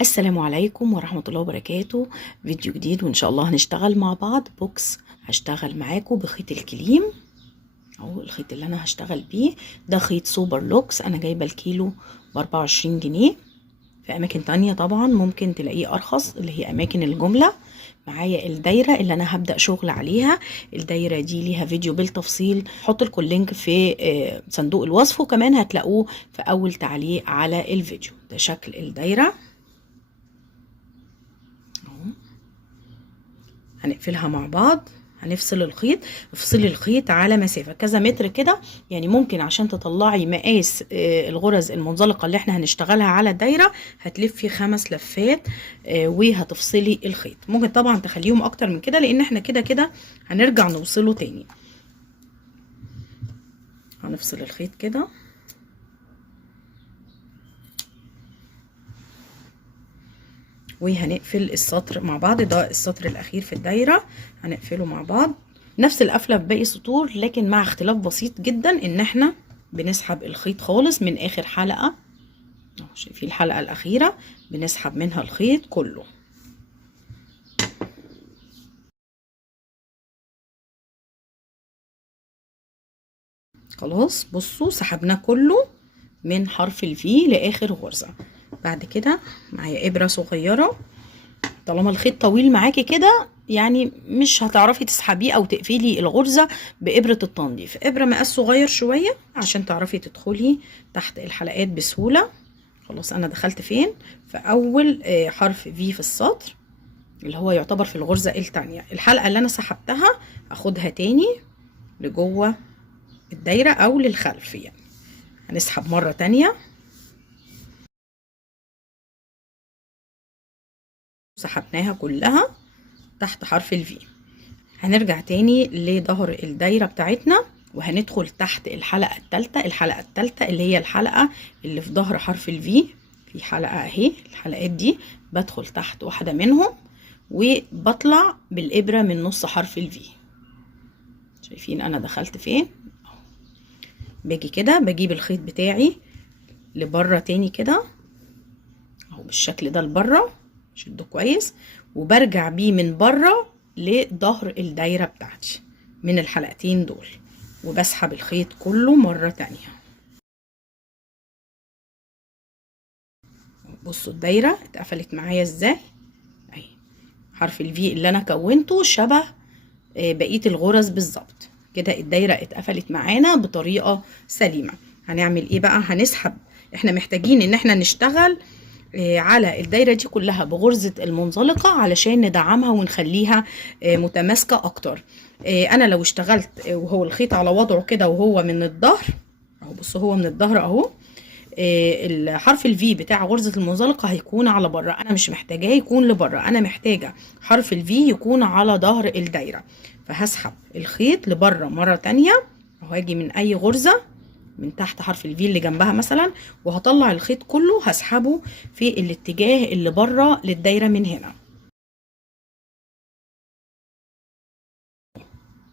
السلام عليكم ورحمة الله وبركاته. فيديو جديد وإن شاء الله هنشتغل مع بعض بوكس. هشتغل معاكم بخيط الكليم أو الخيط اللي أنا هشتغل بيه ده خيط سوبر لوكس. أنا جايبة الكيلو ب24 جنيه. في أماكن تانية طبعا ممكن تلاقيه أرخص، اللي هي أماكن الجملة. معايا الدايرة اللي أنا هبدأ شغل عليها. الدايرة دي ليها فيديو بالتفصيل، حط لكم اللينك في صندوق الوصف، وكمان هتلاقوه في أول تعليق على الفيديو. ده شكل الدايرة. هنقفلها مع بعض. هنفصل الخيط. افصلي الخيط على مسافة كذا متر كده، يعني ممكن عشان تطلعي مقاس الغرز المنزلقة اللي احنا هنشتغلها على الدايرة هتلفي 5 لفات وهتفصلي الخيط. ممكن طبعا تخليهم اكتر من كده لان احنا كده كده هنرجع نوصله تاني. هنفصل الخيط كده وهنقفل السطر مع بعض. ده السطر الاخير في الدايره هنقفله مع بعض نفس القفله في باقي السطور، لكن مع اختلاف بسيط جدا ان احنا بنسحب الخيط خالص من اخر حلقه. شايفين الحلقه الاخيره بنسحب منها الخيط كله. خلاص بصوا سحبناه كله من حرف الفي لاخر غرزه. بعد كده معايا ابره صغيره. طالما الخيط طويل معاكي كده يعني مش هتعرفي تسحبيه او تقفلي الغرزه بابره التنظيف. ابره مقاس صغير شويه عشان تعرفي تدخلي تحت الحلقات بسهوله. خلاص انا دخلت فين؟ في اول حرف في في السطر اللي هو يعتبر في الغرزه الثانيه. الحلقه اللي انا سحبتها اخدها تاني لجوه الدايره او للخلف، يعني هنسحب مره تانيه. سحبناها كلها تحت حرف الفي. هنرجع تاني لظهر الدايرة بتاعتنا وهندخل تحت الحلقة التالتة. الحلقة التالتة اللي هي الحلقة اللي في ظهر حرف الفي. في حلقة اهي، الحلقات دي بدخل تحت واحدة منهم وبطلع بالإبرة من نص حرف الفي. شايفين انا دخلت فين؟ باجي كده بجيب الخيط بتاعي لبره تاني كده اهو بالشكل ده لبره، شده كويس، وبرجع بيه من بره لظهر الدايرة بتاعتي من الحلقتين دول، وبسحب الخيط كله مرة تانية. بصوا الدايرة اتقفلت معايا ازاي اهي. حرف الفي اللي انا كونته شبه بقية الغرز بالظبط كده. الدايرة اتقفلت معانا بطريقة سليمة. هنعمل ايه بقى؟ هنسحب. احنا محتاجين ان احنا نشتغل على الدايرة دي كلها بغرزة المنزلقة علشان ندعمها ونخليها متماسكة اكتر. انا لو اشتغلت وهو الخيط على وضعه كده وهو من الظهر اهو، بصوا هو من الظهر اهو، الحرف الفي بتاع غرزة المنزلقة هيكون على بره. انا مش محتاجاه يكون لبره، انا محتاجة حرف الفي يكون على ظهر الدايرة. فهسحب الخيط لبره مرة تانية اهو، هاجي من اي غرزة من تحت حرف الفي اللي جنبها مثلا، وهطلع الخيط كله هسحبه في الاتجاه اللي بره للدايره من هنا.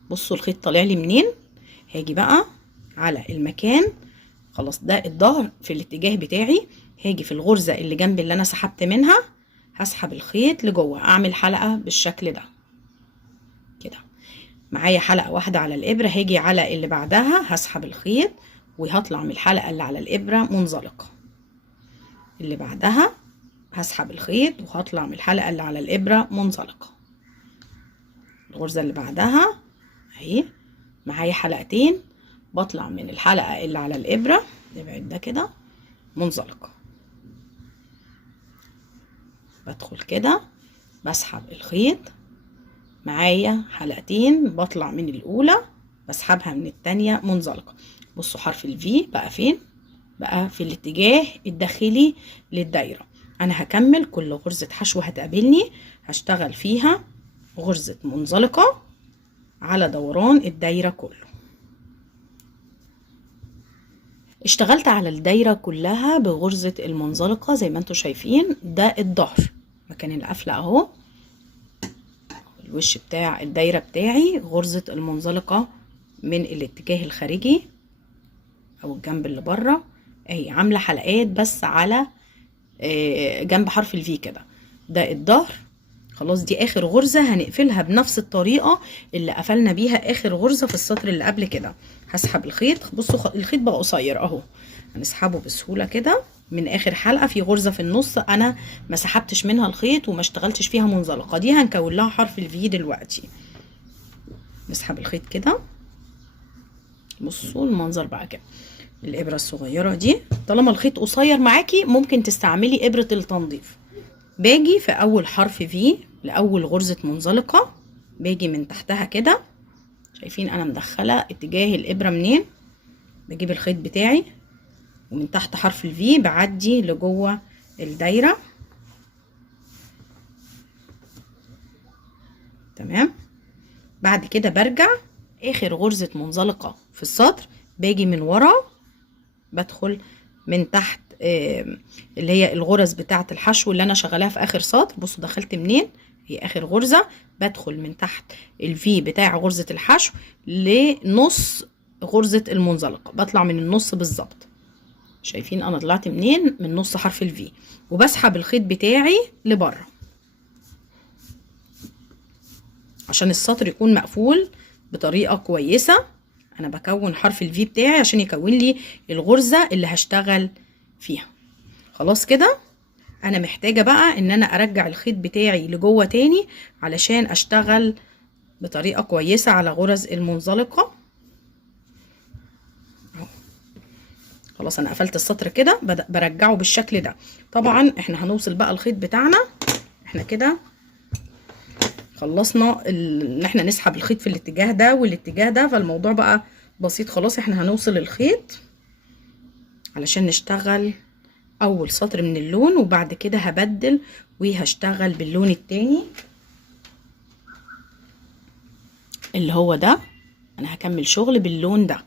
بصوا الخيط طالع لي منين. هاجي بقى على المكان، خلاص ده الظهر في الاتجاه بتاعي. هاجي في الغرزه اللي جنب اللي انا سحبت منها هسحب الخيط لجوه، اعمل حلقه بالشكل ده كده. معايا حلقه واحده على الابره، هاجي على اللي بعدها هسحب الخيط وهطلع من الحلقه اللي على الابره منزلقه. اللي بعدها هسحب الخيط وهطلع من الحلقة اللي على الإبرة منزلقة. الغرزة اللي بعدها اهي معايا حلقتين، بطلع من الحلقة اللي على الإبرة نبعد ده كده منزلقة. بدخل كده بسحب الخيط، معايا حلقتين، بطلع من الأولى بسحبها من التانية منزلقة. بصوا حرف الفي بقى فين؟ بقى في الاتجاه الداخلي للدايرة. انا هكمل كل غرزة حشو هتقابلني هشتغل فيها غرزة منزلقة على دوران الدايرة كله. اشتغلت على الدايرة كلها بغرزة المنزلقة زي ما انتوا شايفين. ده الظهر مكان القفلة اهو، الوش بتاع الدايرة بتاعي غرزة المنزلقة من الاتجاه الخارجي او الجنب اللي بره اهي. عاملة حلقات بس على جنب حرف الفي كده، ده الظهر. خلاص دي اخر غرزة هنقفلها بنفس الطريقة اللي قفلنا بيها اخر غرزة في السطر اللي قبل كده. هسحب الخيط، بصوا الخيط بقى قصير اهو، هنسحبه بسهولة كده من اخر حلقة. في غرزة في النص انا ما سحبتش منها الخيط وما اشتغلتش فيها منزلقة، دي هنكون لها حرف الفي دلوقتي. نسحب الخيط كده، بصوا المنظر بقى كده. الابرة الصغيرة دي طالما الخيط قصير معاكي ممكن تستعملي ابرة التنظيف. باجي في اول حرف في لاول غرزة منزلقة، باجي من تحتها كده، شايفين انا مدخلة اتجاه الابرة منين، بجيب الخيط بتاعي ومن تحت حرف الفي بعدي لجوه الدايرة. تمام. بعد كده برجع اخر غرزة منزلقة في السطر، باجي من ورا بدخل من تحت اللي هي الغرز بتاعة الحشو اللي انا شغلاها في اخر سطر. بصوا دخلت منين، هي اخر غرزة، بدخل من تحت الفي بتاع غرزة الحشو لنص غرزة المنزلقة، بطلع من النص بالظبط. شايفين انا طلعت منين، من نص حرف الفي، وبسحب الخيط بتاعي لبره عشان السطر يكون مقفول بطريقة كويسة. انا بكون حرف الفي بتاعي عشان يكون لي الغرزة اللي هشتغل فيها. خلاص كده انا محتاجة بقى ان انا ارجع الخيط بتاعي لجوه تاني علشان اشتغل بطريقة كويسة على غرز المنزلقة. خلاص انا قفلت السطر كده، برجعه بالشكل ده. طبعا احنا هنوصل بقى الخيط بتاعنا، احنا كده خلصنا ان احنا نسحب الخيط في الاتجاه ده والاتجاه ده، فالموضوع بقى بسيط خلاص. احنا هنوصل الخيط علشان نشتغل اول سطر من اللون، وبعد كده هبدل وهشتغل باللون التاني اللي هو ده. انا هكمل شغل باللون ده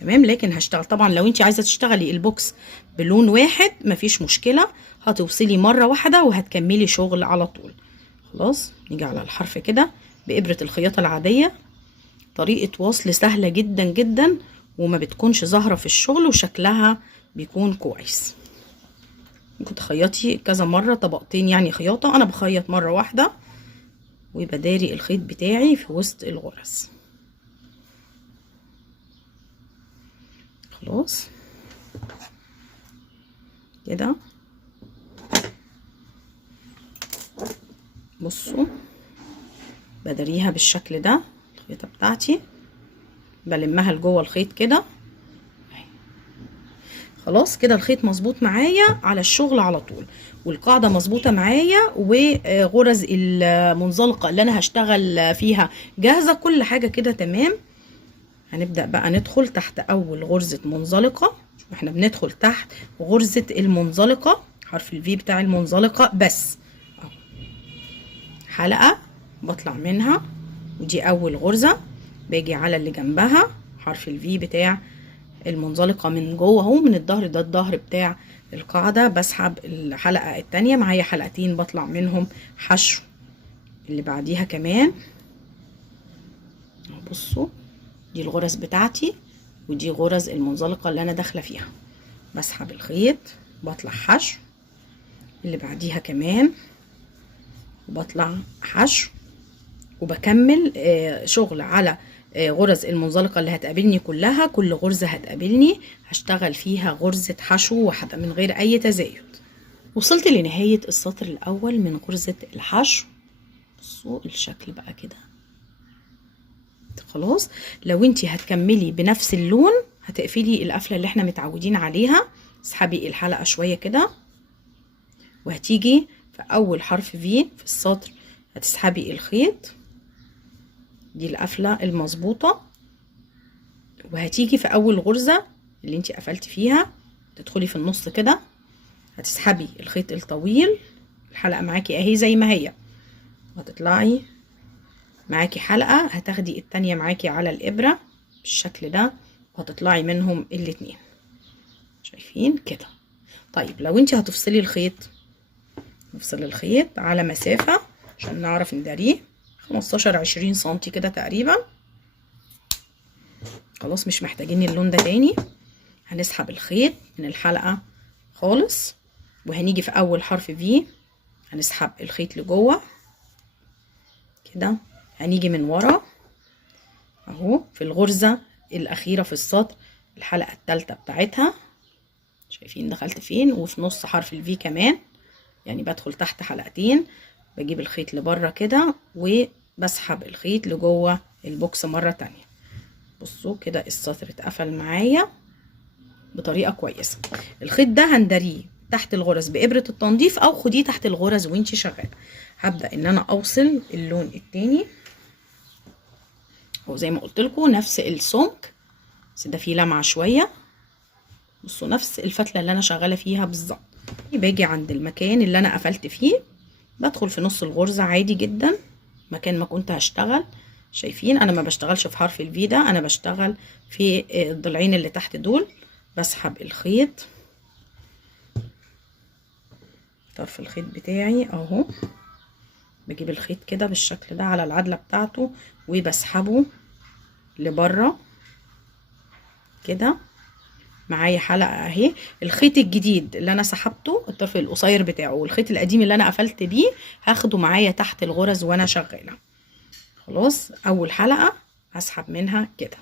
تمام، لكن هشتغل طبعا لو انت عايزه تشتغلي البوكس بلون واحد مفيش مشكله، هتوصلي مره واحده وهتكملي شغل على طول. خلاص نيجي على الحرف كده بإبرة الخياطة العادية. طريقة وصل سهلة جدا جدا وما بتكونش ظاهرة في الشغل وشكلها بيكون كويس. ممكن تخيطي كذا مرة، طبقتين يعني خياطة، انا بخيط مرة واحدة وبداري الخيط بتاعي في وسط الغرز. خلاص كده بصوا بداريها بالشكل ده. الخيطة بتاعتي بلمها لجوه الخيط كده. خلاص كده الخيط مظبوط معايا على الشغل على طول، والقاعدة مظبوطة معايا، وغرز المنزلقة اللي انا هشتغل فيها جاهزة، كل حاجة كده تمام. هنبدأ بقى ندخل تحت اول غرزة منزلقة. احنا بندخل تحت غرزة المنزلقة، حرف الفي بتاع المنزلقة بس، حلقة بطلع منها، ودي اول غرزة. باجي على اللي جنبها حرف الفي بتاع المنزلقة من جوه اهو، من الظهر، ده الظهر بتاع القاعدة. بسحب الحلقة التانية، معايا حلقتين بطلع منهم حشو اللي بعديها كمان. بصوا دي الغرز بتاعتي ودي غرز المنزلقة اللي انا داخلة فيها. بسحب الخيط بطلع حشو اللي بعديها كمان، وبطلع حشو، وبكمل شغل على غرز المنزلقة اللي هتقابلني كلها. كل غرزة هتقابلني هشتغل فيها غرزة حشو واحدة من غير اي تزايد. وصلت لنهاية السطر الاول من غرزة الحشو. بصوا الشكل بقى كده. خلاص لو انتي هتكملي بنفس اللون هتقفلي القفلة اللي احنا متعودين عليها. اسحبي الحلقة شوية كده، وهتيجي في اول حرف في السطر هتسحبي الخيط، دي القفلة المظبوطة، وهتيجي في اول غرزة اللي انتي قفلتي فيها تدخلي في النص كده، هتسحبي الخيط الطويل، الحلقة معاكي اهي زي ما هي، وهتطلعي معاكي حلقة، هتاخدي التانية معاكي على الابرة بالشكل ده، وهتطلعي منهم الاتنين. شايفين كده؟ طيب لو انتي هتفصلي الخيط، نفصل الخيط على مسافة عشان نعرف نداريه 15-20 سنتي كده تقريبا. خلاص مش محتاجين اللون ده تاني. هنسحب الخيط من الحلقة خالص وهنيجي في اول حرف في هنسحب الخيط لجوه كده، هنيجي من ورا اهو في الغرزة الاخيرة في السطر الحلقة الثالثة بتاعتها، شايفين دخلت فين، وفي نص حرف الفي كمان، يعني بدخل تحت حلقتين، بجيب الخيط لبره كده وبسحب الخيط لجوه البوكس مرة تانية. بصوا كده السطر اتقفل معايا بطريقة كويسة. الخيط ده هندريه تحت الغرز بإبرة التنظيف او خديه تحت الغرز وانتي شغالة. هبدأ ان انا اوصل اللون التاني وزي ما قلت لكم نفس السمك بس ده فيه لمعة شوية. بصوا نفس الفتلة اللي انا شغالة فيها بالظبط. باجي عند المكان اللي انا قفلت فيه بدخل في نص الغرزة عادي جدا مكان ما كنت هشتغل. شايفين انا ما بشتغلش في حرف الفي ده، انا بشتغل في الضلعين اللي تحت دول. بسحب الخيط طرف الخيط بتاعي اهو، بجيب الخيط كده بالشكل ده على العدلة بتاعته وبسحبه لبره كده. معايا حلقة اهي، الخيط الجديد اللي انا سحبته الطرف القصير بتاعه والخيط القديم اللي انا قفلت بيه هاخده معايا تحت الغرز وانا شغالة. خلاص اول حلقة هسحب منها كده،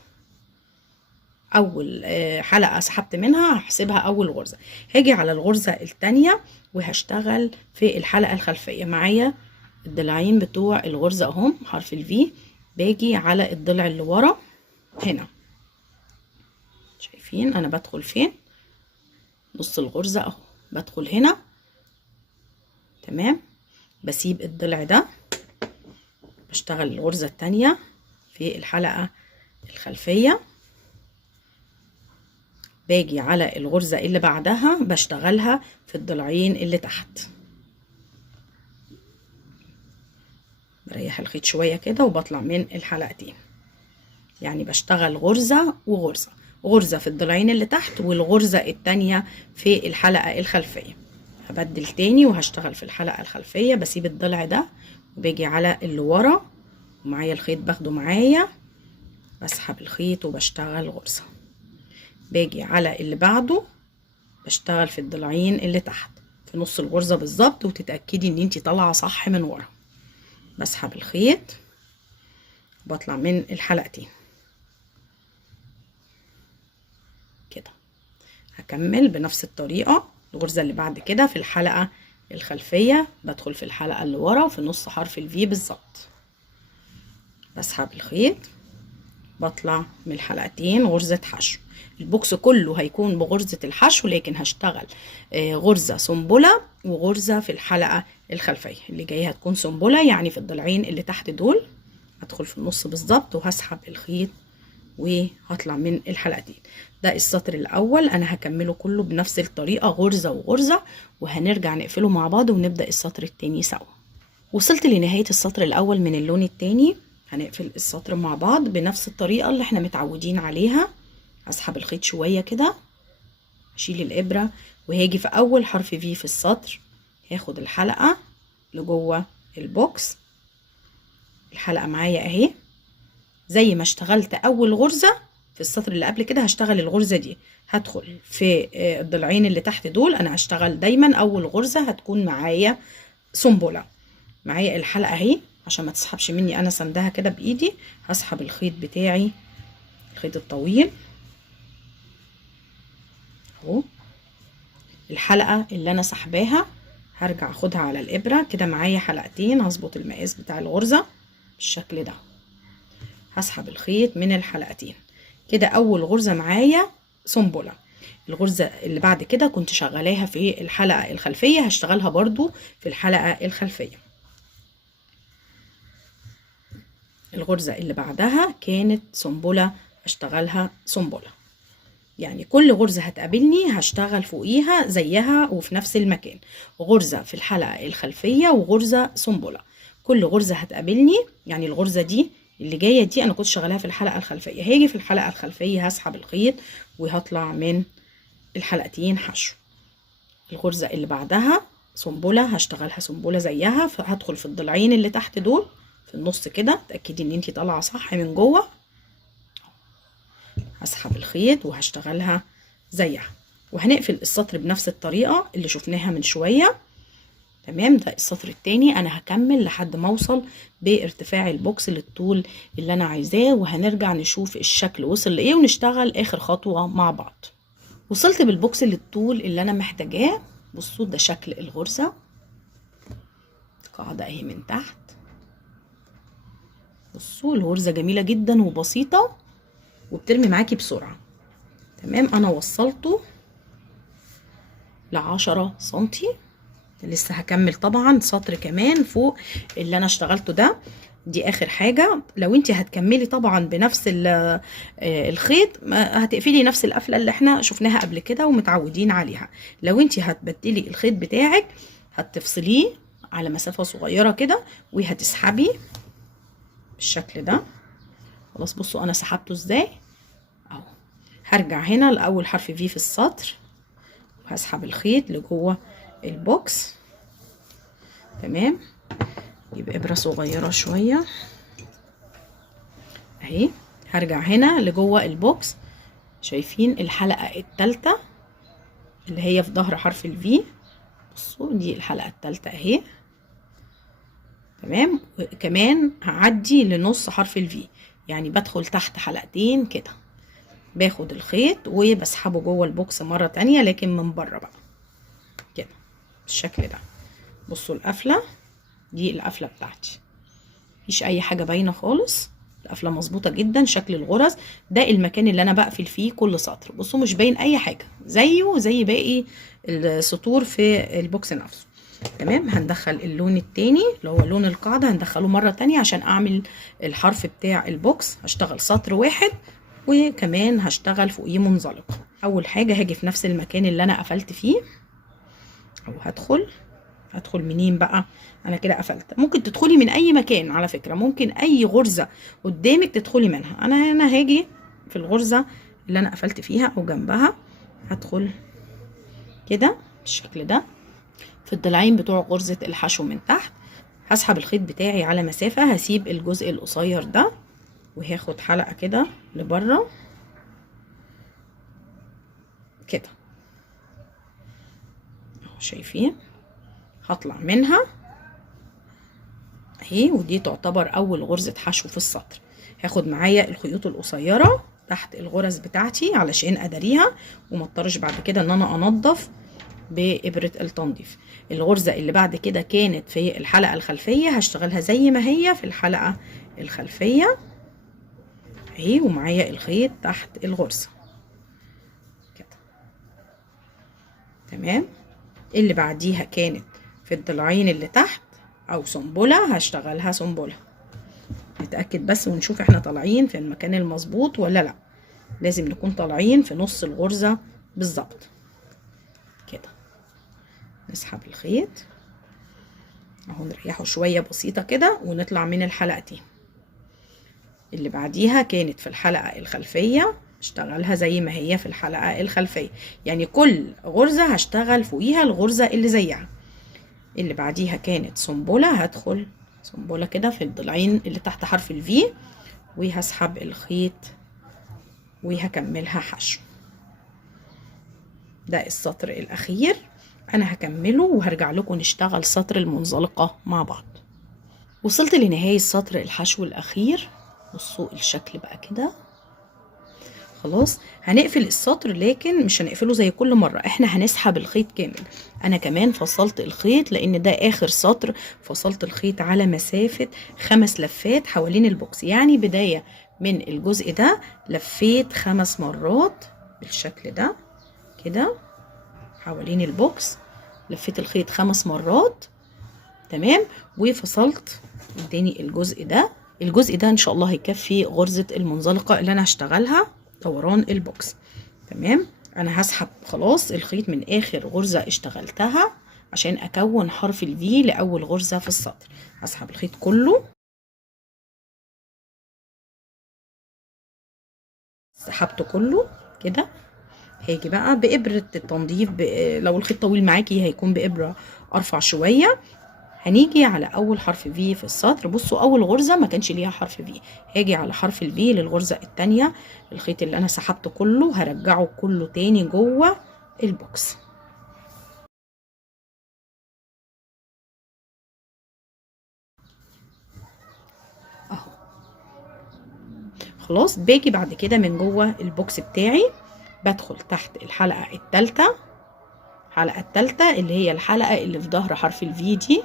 اول حلقة سحبت منها هحسبها اول غرزة. هاجي على الغرزة التانية وهشتغل في الحلقة الخلفية. معايا الضلعين بتوع الغرزة اهم حرف الفي، باجي على الضلع اللي ورا هنا. شايفين انا بدخل فين؟ نص الغرزة اهو، بدخل هنا تمام، بسيب الضلع ده بشتغل الغرزة التانية في الحلقة الخلفية، باجي على الغرزة اللي بعدها بشتغلها في الضلعين اللي تحت. بريح الخيط شوية كده وبطلع من الحلقتين، يعني بشتغل غرزة وغرزة، غرزة في الضلعين اللي تحت والغرزة التانية في الحلقة الخلفية. هبدل تاني وهشتغل في الحلقة الخلفية، بسيب الضلع ده وباجي على اللي ورا ومعايا الخيط باخده معايا، بسحب الخيط وبشتغل غرزة، باجي على اللي بعده بشتغل في الضلعين اللي تحت في نص الغرزة بالظبط، وتتأكدي ان انتي طالعة صح من ورا. بسحب الخيط بطلع من الحلقتين كده. هكمل بنفس الطريقة الغرزة اللي بعد كده في الحلقة الخلفية، بدخل في الحلقة اللي ورا وفي نص حرف الفي بالظبط، بسحب الخيط بطلع من الحلقتين غرزة حشو. البوكس كله هيكون بغرزة الحشو، لكن هشتغل غرزة سنبلة وغرزة في الحلقة الخلفية. اللي جاية هتكون سنبلة يعني في الضلعين اللي تحت دول، هدخل في النص بالظبط وهسحب الخيط وهطلع من الحلقتين. ده السطر الاول، انا هكمله كله بنفس الطريقة غرزة وغرزة، وهنرجع نقفله مع بعض ونبدأ السطر التاني سوا. وصلت لنهاية السطر الاول من اللون التاني، هنقفل السطر مع بعض بنفس الطريقة اللي احنا متعودين عليها. هسحب الخيط شوية كده، اشيل الابرة وهاجي في اول حرف في في السطر، هاخد الحلقة لجوه البوكس. الحلقة معايا اهي، زي ما اشتغلت اول غرزة في السطر اللي قبل كده هشتغل الغرزة دي. هدخل في الضلعين اللي تحت دول، انا هشتغل دايما اول غرزة هتكون معايا سنبلة. معايا الحلقة اهي عشان ما تسحبش مني، انا سندها كده بايدي. هسحب الخيط بتاعي الخيط الطويل اهو، الحلقة اللي انا سحباها هرجع اخدها على الابرة كده. معايا حلقتين، هظبط المقاس بتاع الغرزة بالشكل ده. هسحب الخيط من الحلقتين كده، اول غرزة معايا سنبلة. الغرزة اللي بعد كده كنت شغلاها في الحلقة الخلفية، هشتغلها برضو في الحلقة الخلفية. الغرزة اللي بعدها كانت سنبلة، هشتغلها سنبلة. يعني كل غرزة هتقابلني هشتغل فوقيها زيها وفي نفس المكان، غرزة في الحلقة الخلفية وغرزة سنبلة. كل غرزة هتقابلني، يعني الغرزة دي اللي جاية دي انا كنت شغالها في الحلقة الخلفية، هاجي في الحلقة الخلفية هسحب الخيط وهطلع من الحلقتين حشو. الغرزة اللي بعدها سنبلة، هشتغلها سنبلة زيها، فهدخل في الضلعين اللي تحت دول في النص كده. تأكدي ان انتي طالعة صح من جوه. هسحب الخيط وهشتغلها زيها، وهنقفل السطر بنفس الطريقة اللي شفناها من شوية. تمام، ده السطر التاني. انا هكمل لحد ما اوصل بارتفاع البوكس للطول اللي انا عايزاه، وهنرجع نشوف الشكل وصل لايه ونشتغل اخر خطوة مع بعض. وصلت بالبوكس للطول اللي انا محتاجاه. بصوا ده شكل الغرزة، قاعدة اهي من تحت. بصوا الغرزة جميلة جدا وبسيطة وبترمي معاكي بسرعة. تمام، انا وصلته ل10 سنتي. لسه هكمل طبعا سطر كمان فوق اللي انا اشتغلته ده. دي اخر حاجة. لو انت هتكملي طبعا بنفس الخيط هتقفلي نفس القفلة اللي احنا شفناها قبل كده ومتعودين عليها. لو انت هتبدلي الخيط بتاعك هتفصليه على مسافة صغيرة كده وهتسحبي بالشكل ده. خلاص، بصوا انا سحبته ازاي اهو. هرجع هنا لاول حرف في السطر وهسحب الخيط لجوه البوكس. تمام، يبقى ابره صغيره شويه اهي. هرجع هنا لجوه البوكس. شايفين الحلقه الثالثه اللي هي في ظهر حرف الفي؟ بصوا دي الحلقه الثالثه اهي. تمام، وكمان هعدي لنص حرف الفي، يعني بدخل تحت حلقتين كده. باخد الخيط وبسحبه جوه البوكس مره تانية لكن من بره بقى كده بالشكل ده. بصوا القفله دي القفله بتاعتي، مفيش اي حاجه باينه خالص. القفله مظبوطه جدا. شكل الغرز ده المكان اللي انا بقفل فيه كل سطر. بصوا مش باين اي حاجه، زيه زي باقي السطور في البوكس نفسه. تمام، هندخل اللون التاني اللي هو لون القاعده، هندخله مره تانية عشان اعمل الحرف بتاع البوكس. هشتغل سطر واحد وكمان هشتغل فوقيه منزلق. اول حاجه هاجي في نفس المكان اللي انا قفلت فيه او هدخل منين بقى؟ انا كده قفلت. ممكن تدخلي من اي مكان على فكره، ممكن اي غرزه قدامك تدخلي منها. انا هنا هاجي في الغرزه اللي انا قفلت فيها او جنبها، هدخل كده بالشكل ده في الضلعين بتوع غرزه الحشو من تحت. هسحب الخيط بتاعي على مسافه، هسيب الجزء القصير ده وهاخد حلقه كده لبره كده اهو. شايفين؟ هطلع منها اهي، ودي تعتبر اول غرزة حشو في السطر. هاخد معايا الخيوط القصيرة تحت الغرز بتاعتي علشان اداريها وما اضطرش بعد كده ان انا انضف بإبرة التنظيف. الغرزة اللي بعد كده كانت في الحلقة الخلفية هشتغلها زي ما هي في الحلقة الخلفية اهي، ومعايا الخيط تحت الغرزة كده. تمام، اللي بعديها كانت في الضلعين اللي تحت او سنبله، هشتغلها سنبله. نتاكد بس ونشوف احنا طالعين في المكان المظبوط ولا لا. لازم نكون طالعين في نص الغرزه بالظبط كده. نسحب الخيط اهو، نريحه شويه بسيطه كده ونطلع من الحلقه دي. اللي بعديها كانت في الحلقه الخلفيه، اشتغلها زي ما هي في الحلقه الخلفيه، يعني كل غرزه هشتغل فوقيها الغرزه اللي زيها. اللي بعديها كانت سنبله، هدخل سنبله كده في الضلعين اللي تحت حرف الفي وهسحب الخيط وهكملها حشو. ده السطر الاخير انا هكمله وهرجع لكم نشتغل سطر المنزلقه مع بعض. وصلت لنهايه سطر الحشو الاخير. بصوا الشكل بقى كده. خلاص هنقفل السطر لكن مش هنقفله زي كل مرة، احنا هنسحب الخيط كامل. انا كمان فصلت الخيط لان ده اخر سطر. فصلت الخيط على مسافة 5 لفات حوالين البوكس، يعني بداية من الجزء ده لفيت 5 مرات بالشكل ده كده حوالين البوكس. لفيت الخيط 5 مرات. تمام، وفصلت اداني الجزء ده ان شاء الله هيكفي غرزة المنزلقة اللي انا هشتغلها دوران البوكس. تمام، انا هسحب خلاص الخيط من اخر غرزة اشتغلتها عشان اكون حرف الفي لاول غرزة في السطر. هسحب الخيط كله، سحبته كله كده. هاجي بقى بإبرة التنظيف لو الخيط طويل معاكي هيكون بإبرة ارفع شوية. هنيجي على اول حرف في في السطر. بصوا اول غرزة ما كانش ليها حرف في، هاجي على حرف الفي للغرزة التانية. الخيط اللي انا سحبته كله هرجعه كله تاني جوه البوكس اهو. خلاص باجي بعد كده من جوه البوكس بتاعي، بدخل تحت الحلقة التالتة، الحلقة التالتة اللي هي الحلقة اللي في ظهر حرف الفي دي،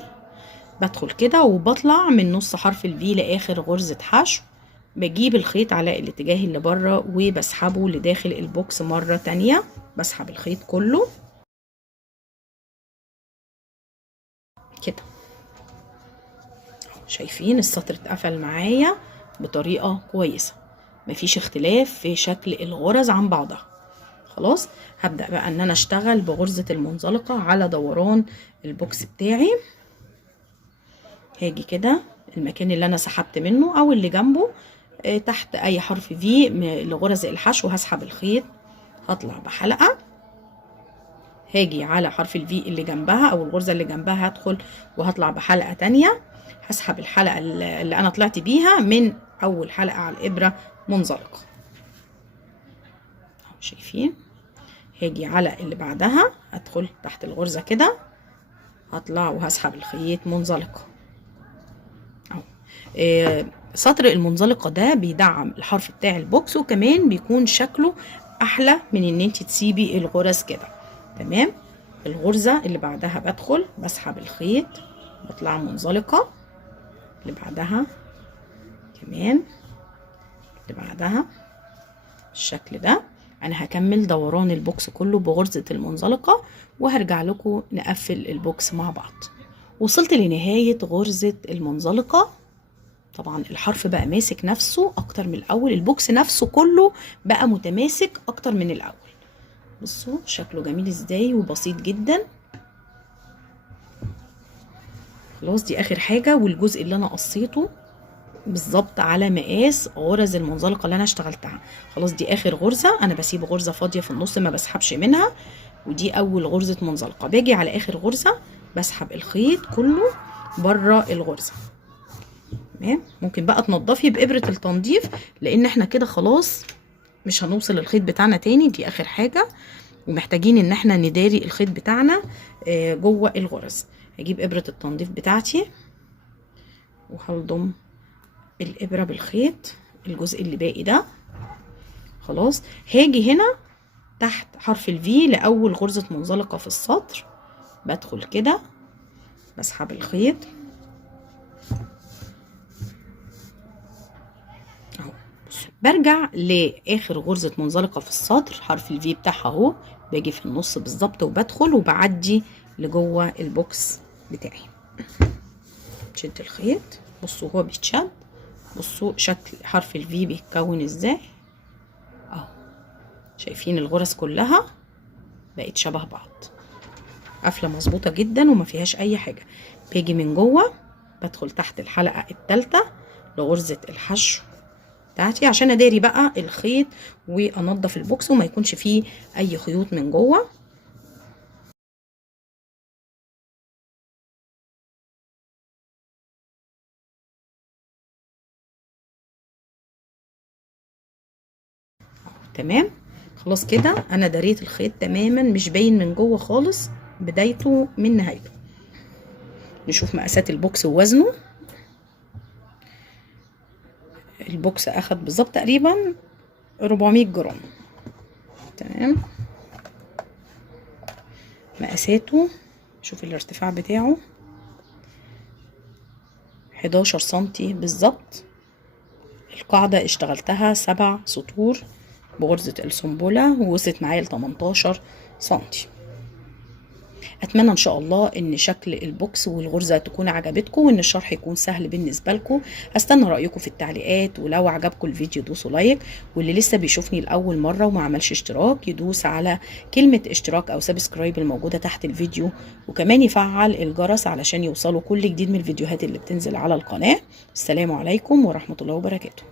بدخل كده وبطلع من نص حرف الفي لاخر غرزة حشو، بجيب الخيط على الاتجاه اللي بره وبسحبه لداخل البوكس مرة تانية، بسحب الخيط كله كده. شايفين السطر اتقفل معايا بطريقة كويسة، مفيش اختلاف في شكل الغرز عن بعضها. خلاص هبدأ بقى ان انا اشتغل بغرزة المنزلقة على دوران البوكس بتاعي. هاجي كده المكان اللي انا سحبت منه او اللي جنبه تحت اي حرف في لغرز الحشو هسحب الخيط، هطلع بحلقة، هاجي على حرف الفي اللي جنبها او الغرزة اللي جنبها هدخل وهطلع بحلقة تانية، هسحب الحلقة اللي انا طلعت بيها من اول حلقة على الابرة منزلقة. شايفين؟ هاجي على اللي بعدها هدخل تحت الغرزة كده، هطلع وهسحب الخيط منزلقة اهو. سطر المنزلقة ده بيدعم الحرف بتاع البوكس، وكمان بيكون شكله احلى من ان انت تسيبي الغرز كده. تمام. الغرزة اللي بعدها بدخل بسحب الخيط بطلع منزلقة، اللي بعدها كمان، اللي بعدها بالشكل ده. انا هكمل دوران البوكس كله بغرزة المنزلقة وهرجع لكم نقفل البوكس مع بعض. وصلت لنهاية غرزة المنزلقة، طبعا الحرف بقى ماسك نفسه اكتر من الاول، البوكس نفسه كله بقى متماسك اكتر من الاول. بصوا شكله جميل ازاي وبسيط جدا. خلاص دي اخر حاجة، والجزء اللي انا قصيته بالظبط على مقاس غرز المنزلقة اللي انا اشتغلتها. خلاص دي اخر غرزة، انا بسيب غرزة فاضية في النص ما بسحبش منها، ودي اول غرزة منزلقة. باجي على اخر غرزة بسحب الخيط كله بره الغرزة. تمام. ممكن بقى تنضفي بإبرة التنظيف لان احنا كده خلاص مش هنوصل الخيط بتاعنا تاني، دي اخر حاجة، ومحتاجين ان احنا نداري الخيط بتاعنا جوه الغرز. هجيب إبرة التنظيف بتاعتي وهلضم الإبرة بالخيط الجزء اللي باقي ده. خلاص هاجي هنا تحت حرف الفي لأول غرزة منزلقة في السطر، بدخل كده بسحب الخيط اهو، برجع لاخر غرزة منزلقة في السطر حرف الفي بتاعها اهو، باجي في النص بالظبط وبدخل وبعدي لجوه البوكس بتاعي. شد الخيط، بصوا هو بيتشد، بصوا شكل حرف الفي بيتكون ازاي اهو. شايفين الغرز كلها بقت شبه بعض، قفله مظبوطه جدا وما فيهاش اي حاجه. باجي من جوه بدخل تحت الحلقه الثالثه لغرزه الحشو بتاعتي عشان اداري بقى الخيط وانضف البوكس وما يكونش فيه اي خيوط من جوه. تمام. خلاص كده انا داريت الخيط تماما، مش باين من جوه خالص بدايته من نهايته. نشوف مقاسات البوكس ووزنه. البوكس اخد بالظبط تقريبا 400 جرام. تمام. مقاساته شوف الارتفاع بتاعه 11 سنتي بالظبط. القاعدة اشتغلتها 7 سطور بغرزة السنبلة ووصلت معايا ل 18 سنتي. اتمنى ان شاء الله ان شكل البوكس والغرزه تكون عجبتكم وان الشرح يكون سهل بالنسبه لكم. هستنى رايكم في التعليقات، ولو عجبكم الفيديو دوسوا لايك، واللي لسه بيشوفني لاول مره وما عملش اشتراك يدوس على كلمه اشتراك او سبسكرايب الموجوده تحت الفيديو، وكمان يفعل الجرس علشان يوصلوا كل جديد من الفيديوهات اللي بتنزل على القناه. السلام عليكم ورحمه الله وبركاته.